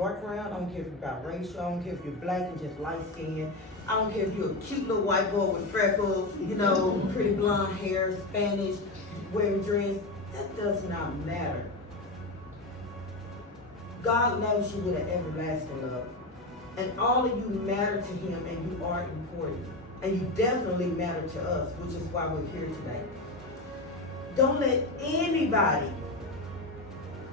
dark brown. I don't care if you're about racial. I don't care if you're black and just light skinned. I don't care if you're a cute little white boy with freckles, pretty blonde hair, Spanish, wearing dress. That does not matter. God loves you with an everlasting love. And all of you matter to him, and you are important. And you definitely matter to us, which is why we're here today. Don't let anybody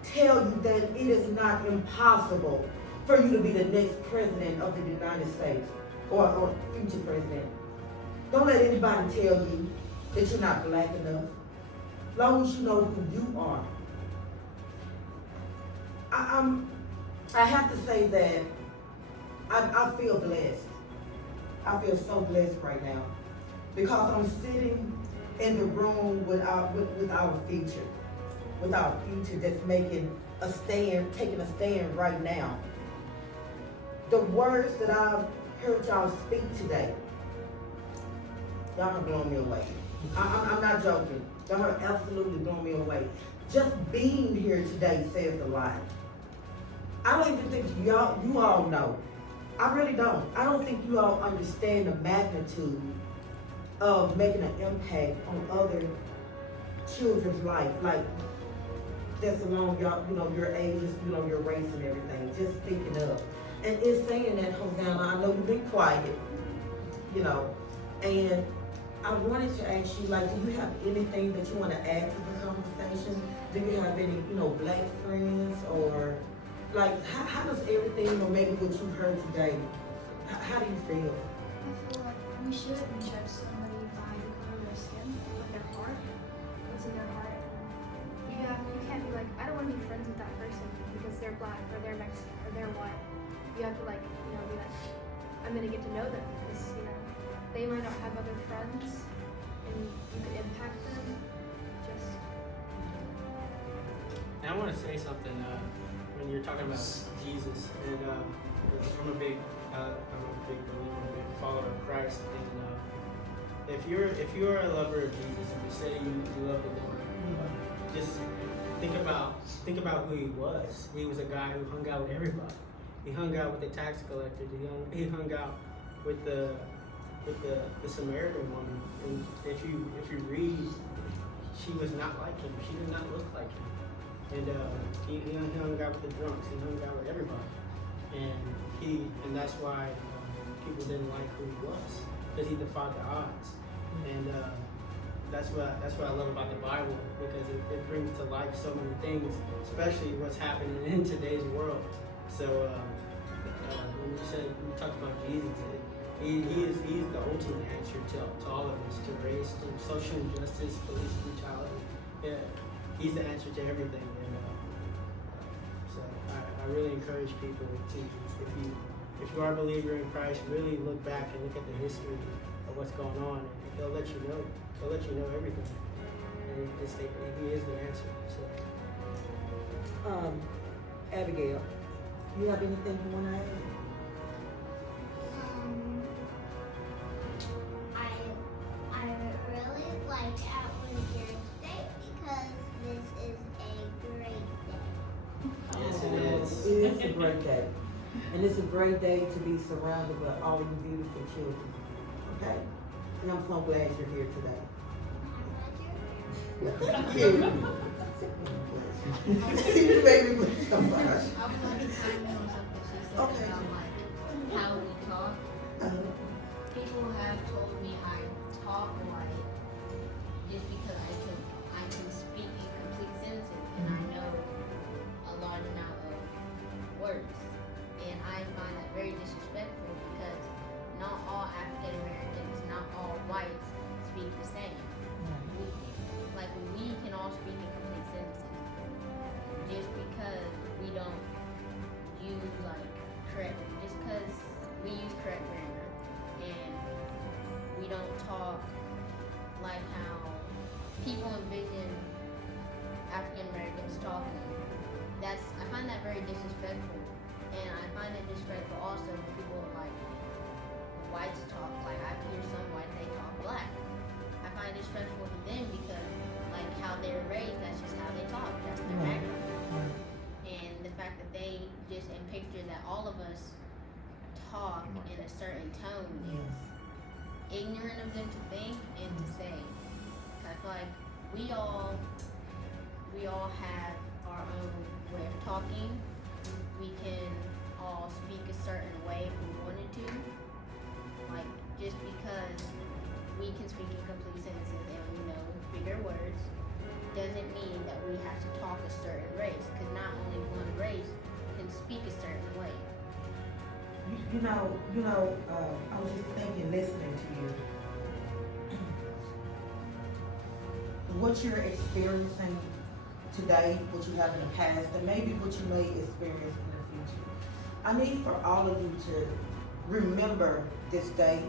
tell you that it is not impossible for you to be the next president of the United States or future president. Don't let anybody tell you that you're not black enough. As long as you know who you are. I have to say that I feel blessed. I feel so blessed right now because I'm sitting in the room with our future that's making a stand, taking a stand right now. The words that I've heard y'all speak today, y'all have blown me away. I'm not joking. Y'all have absolutely blown me away. Just being here today says a lot. I don't even think you all know. I really don't. I don't think you all understand the magnitude of making an impact on other children's life. Like, that's along y'all, your ages, your race and everything. Just speaking up. And it's saying that, Hosanna, I know you've been quiet, and I wanted to ask you, like, do you have anything that you want to add to the conversation? Do you have any, black friends, or like, how does everything, or maybe what you've heard today, how do you feel? I feel like we shouldn't judge somebody by the color of their skin, but their heart, what's in their heart. You can't be like, I don't want to be friends with that person because they're black or they're Mexican or they're white. You have to be like, I'm gonna get to know them because they might not have other friends and you could impact them. And I want to say something when you're talking about Jesus, and I'm a big believer, a big follower of Christ, and if you're a lover of Jesus and you say you love the Lord, just think about who he was. He was a guy who hung out with everybody. He hung out with the tax collectors. He hung out with the Samaritan woman. And if you read, she was not like him. She did not look like him. And he hung out with the drunks. He hung out with everybody. And that's why people didn't like who he was, because he defied the odds. And that's what I love about the Bible, because it brings to life so many things, especially what's happening in today's world. So when you talk about Jesus, he's the ultimate answer to all of this, to race, to social injustice, police brutality. Yeah, he's the answer to everything. And so I really encourage people to, if you are a believer in Christ, really look back and look at the history of what's going on, and he'll let you know. He'll let you know everything. And he is the answer. So. Abigail, you have anything you want to add? I really like how we're here today because this is a great day. Yes, it is. It is a great day. And it's a great day to be surrounded by all of you beautiful children. Okay? And I'm so glad you're here today. Thank you. You made me blush so much. I would like to comment on something she said about like how we talk. People have told me I talk white just because I can speak in complete sentences and I know a large amount of words. And I find that very disrespectful because not all African Americans, not all whites speak the same. We can all speak in complete sentences. Just because we don't use just because we use correct grammar and we don't talk like how people envision African Americans talking. I find that very disrespectful, and I find it disrespectful also when people like whites talk. Like I hear some whites, they talk black. I find it disrespectful to them because like how they're raised, that's just how they talk. That's their background. And the fact that they just in pictures that all of us talk in a certain tone is ignorant of them to think and to say. I feel like we all have our own way of talking. We can all speak a certain way if we wanted to. Like, just because we can speak in complete sentences and we know bigger words doesn't mean that we have to talk a certain race, because not only one race can speak a certain way. I was just thinking, listening to you, what you're experiencing today, what you have in the past, and maybe what you may experience in the future. I need for all of you to remember this day,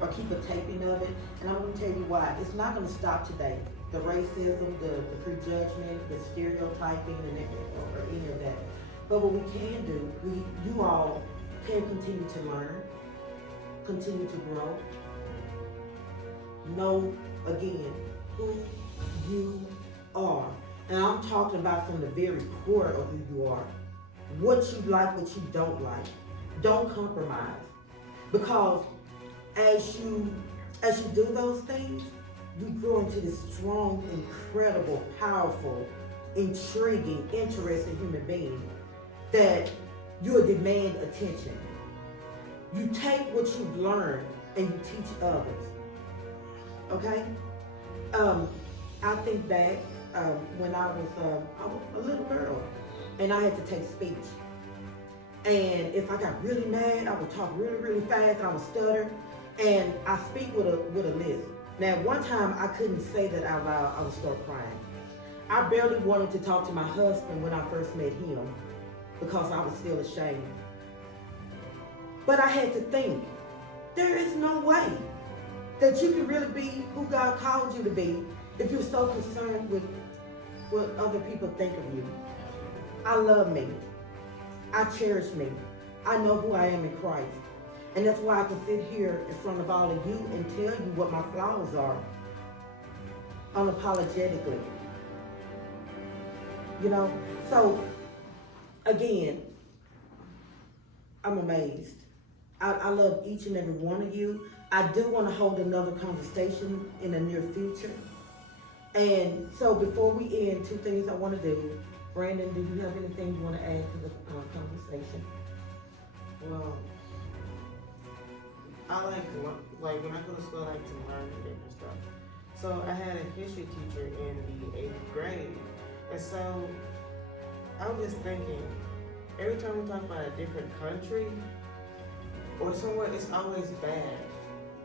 or keep a taping of it, and I'm going to tell you why. It's not going to stop today. The racism, the prejudgment, the stereotyping, or any of that. But what we can do, you all can continue to learn, continue to grow, know again who you are. And I'm talking about from the very core of who you are. What you like, what you don't like. Don't compromise. Because as you do those things, you grow into this strong, incredible, powerful, intriguing, interesting human being that you'll demand attention. You take what you've learned and you teach others. Okay? I think back when I was a little girl and I had to take speech. And if I got really mad, I would talk really, really fast and I would stutter. And I speak with a lisp. Now, one time I couldn't say that out loud, I would start crying. I barely wanted to talk to my husband when I first met him because I was still ashamed. But I had to think, there is no way that you can really be who God called you to be if you're so concerned with what other people think of you. I love me. I cherish me. I know who I am in Christ. And that's why I can sit here in front of all of you and tell you what my flaws are, unapologetically. So again, I'm amazed. I love each and every one of you. I do want to hold another conversation in the near future. And so before we end, 2 things I want to do. Brandon, do you have anything you want to add to the conversation? Well, I like when I go to school, I like to learn different stuff. So I had a history teacher in the 8th grade, and so I was just thinking, every time we talk about a different country or somewhere, it's always bad.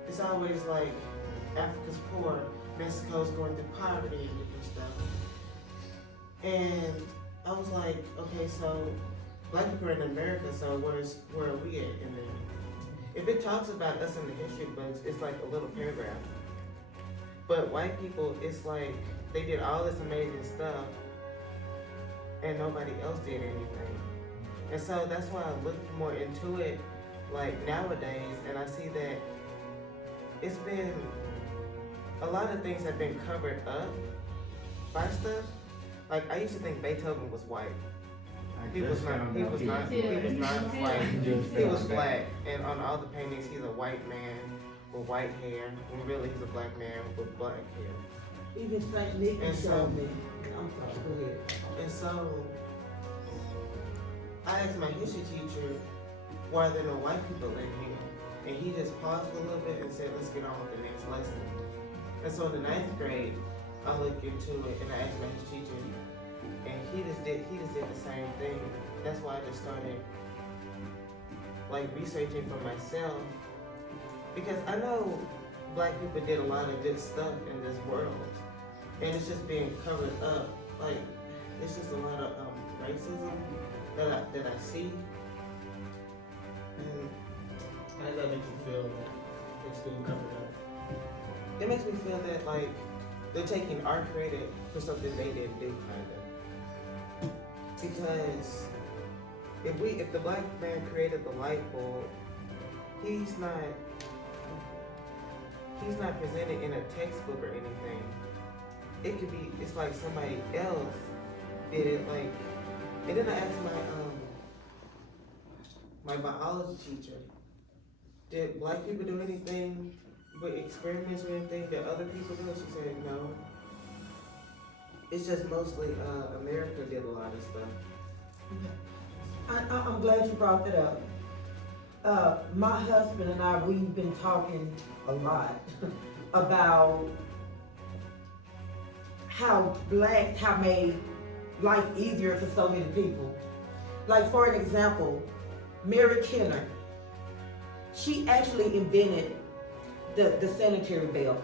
It's always like Africa's poor, Mexico's going through poverty and different stuff. And I was like, okay, so Black people are in America, so where are we at in there? If it talks about us in the history books, it's like a little paragraph. But white people, it's like they did all this amazing stuff and nobody else did anything. And so that's why I looked more into it like nowadays, and I see that it's been, a lot of things have been covered up by stuff. Like I used to think Beethoven was white. He was not white. He was black. And on all the paintings, he's a white man with white hair. When really he's a black man with black hair. Even St. Nick showed me. I'm sorry, go ahead. And so, I asked my history teacher, why are there no white people in here? And he just paused for a little bit and said, let's get on with the next lesson. And so in the 9th grade, I looked into it and I asked my history teacher, and he just did the same thing. That's why I just started like researching for myself, because I know Black people did a lot of good stuff in this world, and it's just being covered up. Like it's just a lot of racism that I see. And how does that make you feel that it's being covered up? It makes me feel that like they're taking our credit for something they didn't do, kind of. Because if the black man created the light bulb, he's not presented in a textbook or anything. It could be, it's like somebody else did it, like, and then I asked my biology teacher, did black people do anything with experiments or anything that other people do? She said no. It's just mostly America did a lot of stuff. I'm glad you brought that up. My husband and I, we've been talking a lot about how blacks have made life easier for so many people. Like for an example, Mary Kenner, she actually invented the sanitary belt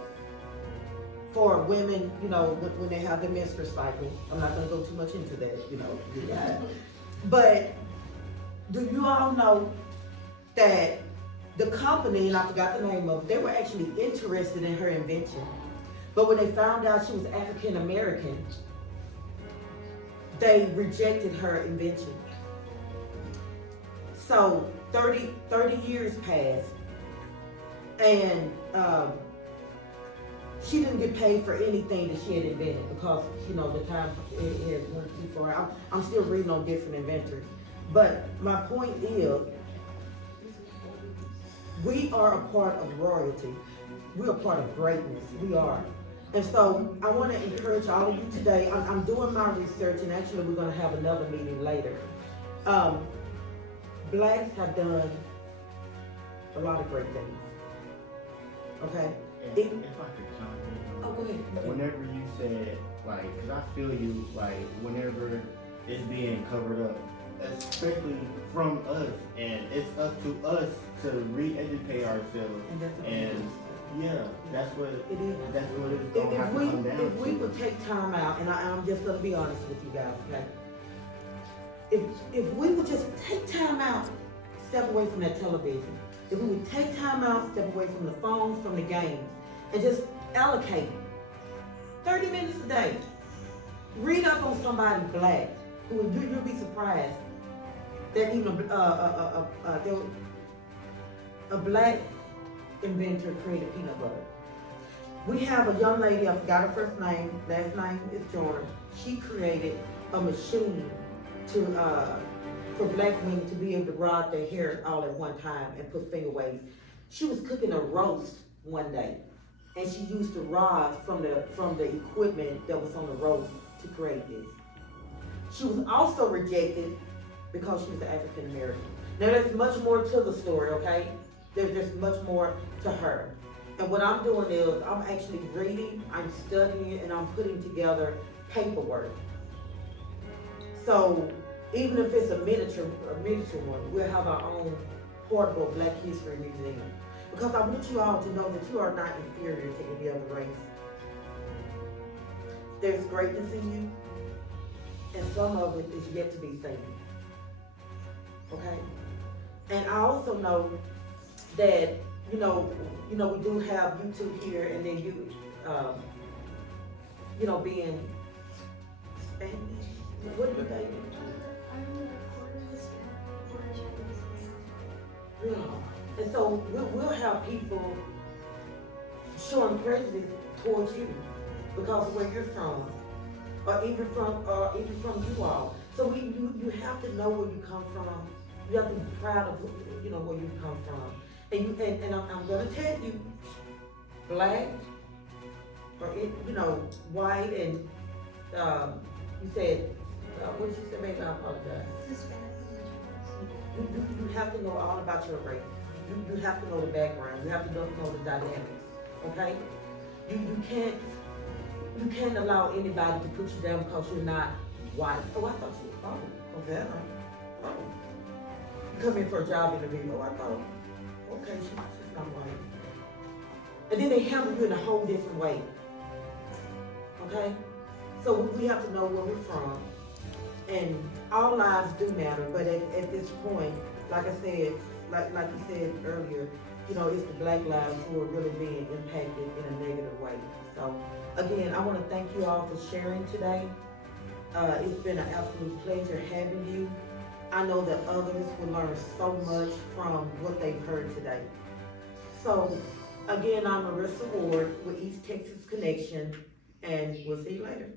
for women, you know, when they have their menstrual cycle. I'm not gonna go too much into that, you know, you guys. But do you all know that the company, and I forgot the name of it, they were actually interested in her invention. But when they found out she was African American, they rejected her invention. So 30 years passed, and she didn't get paid for anything that she had invented because, you know, the time it had went too far. I'm still reading on different inventors. But my point is, we are a part of royalty. We're a part of greatness. We are. And so I want to encourage all of you today. I'm doing my research, and actually we're going to have another meeting later. Blacks have done a lot of great things. Okay? If I could chime in. Oh, go ahead. Whenever you said, like, because I feel you, like, whenever it's being covered up, especially from us, and it's up to us to re-educate ourselves. And yeah, that's what It is. that's what it's gonna have to come down If we to. would take time out, and I'm just gonna be honest with you guys, okay? If we would just take time out, step away from that television. If we would take time out, step away from the phones, from the games, and just allocate 30 minutes a day. Read up on somebody black. You'll be surprised that even a black inventor created peanut butter. We have a young lady, I forgot her first name, last name is Jordan. She created a machine for black women to be able to rod their hair all at one time and put finger waves. She was cooking a roast one day, and she used the rods from the equipment that was on the roast to create this. She was also rejected because she was African American. Now there's much more to the story, okay? There's much more to her. And what I'm doing is I'm actually reading, I'm studying, and I'm putting together paperwork. So even if it's a miniature one, we'll have our own portable Black History Museum. Because I want you all to know that you are not inferior to any other race. There's greatness in you, and some of it is yet to be seen. Okay? And I also know that, you know, we do have YouTube here, and then being Spanish. What do you think? I'm quarter Hispanic, quarter Chinese. Really? And so we'll have people showing prejudice towards you because of where you're from, or even from you all. So you have to know where you come from. You have to be proud of where you come from. And I'm gonna tell you, black or white, and you said what did you say, baby? I apologize. Hispanic and Chinese. You have to know all about your race. You have to know the background. You have to know the dynamics. Okay? You can't allow anybody to put you down because you're not white. Oh, I thought you. Oh, that. Oh, you come in for a job interview. Oh, I thought. Okay, she's not white. And then they handle you in a whole different way. Okay? So we have to know where we're from. And our lives do matter, but at this point, like I said, like you said earlier, it's the black lives who are really being impacted in a negative way. So again, I want to thank you all for sharing today. It's been an absolute pleasure having you. I know that others will learn so much from what they've heard today. So again, I'm Marisa Ward with East Texas Connection, and we'll see you later.